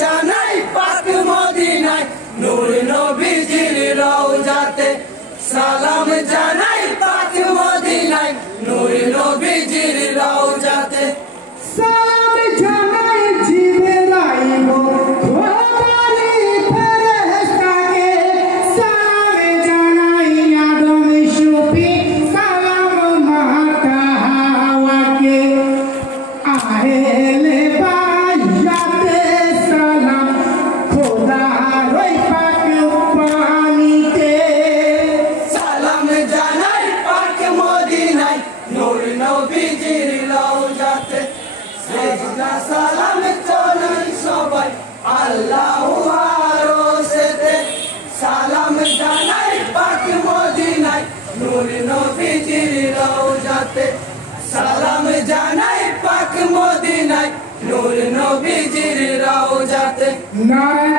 জানাই পাক মদিনায় নূর নবীজির রওজাতে সালাম জানাই পাক মদিনায় নূর নবীজির রওজাতে সালাম জানাই জিবরাইল খোদারি ফেরেশতাকে সালাম জানাই আদম শফি সালাম মাতা হাওয়াকে আহলে বাইতে সালাম খোদার ওই পাক পানিতে সালাম জানাই পাক মদিনায় নূর নবীজির রওজাতে সেজদা সালাম চলেন সবাই আল্লাহু আরশেতে সালাম জানাই পাক মদিনায় নূর নবীজির রওজাতে সালাম জানাই পাক মদিনায় নূর নবীজির রওজাতে নারায়ণ